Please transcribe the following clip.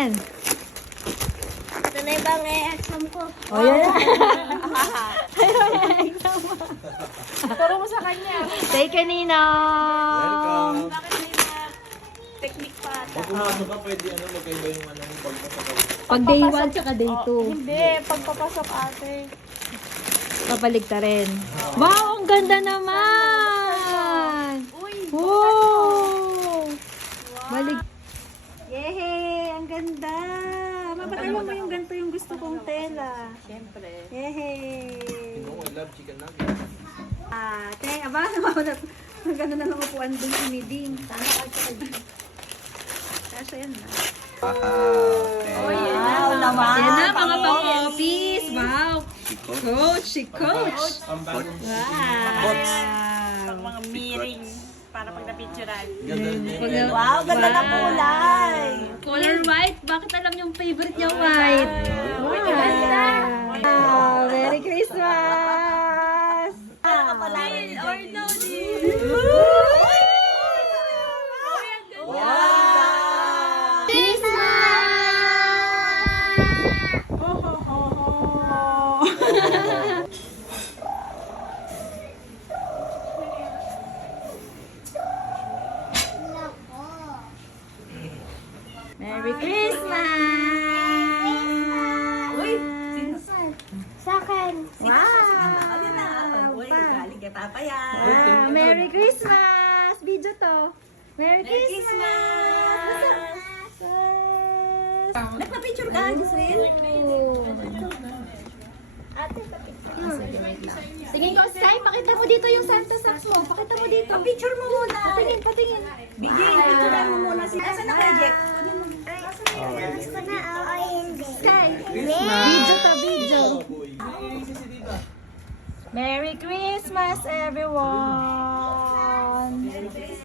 tingin. Ito na yung bang exam ko. O, yan. Turo mo sa kanya. Take a ninong. Welcome. Bakit may mga technique pa ata? Pag pumasok ka, pwede magkaiba yung yung pagpapasok. Pag day 1 tsaka day 2. Hindi, pagpapasok ate. Papalig ta rin. Wow, ang ganda naman! Uy! Wow! Balig. Yehey! Ang ganda! Mapatayo mo yung ganito yung gusto kong tela. Siyempre. Yehey! I love chicken nuggets. Te, aba, ang ganda na lang upuan dun si Miding. Sana ka sa Kasha yan na. Wow, naman. Yan na, mga pang-office. Wow. Coach, si Coach. Ang bagong Pang mga meeting para pag napicturan. ganda niya. Wow, ganda ng kulay. Color white. Bakit alam yung favorite niya white? Wow, Merry Christmas! Or no, Merry Christmas! Uy! Sa akin. Wow! Galing ka papaya. Wow, Merry Christmas! Video to. Merry Christmas! Nagpa-picture ka, Giselle? Tingin ko, Sky, pakita mo dito yung Santa Sax mo. Pakita mo dito. Picture mo muna. Patingin, patingin. Bigay, picturean mo muna si... Asan na project? Sky, video to, video. Merry Christmas, everyone!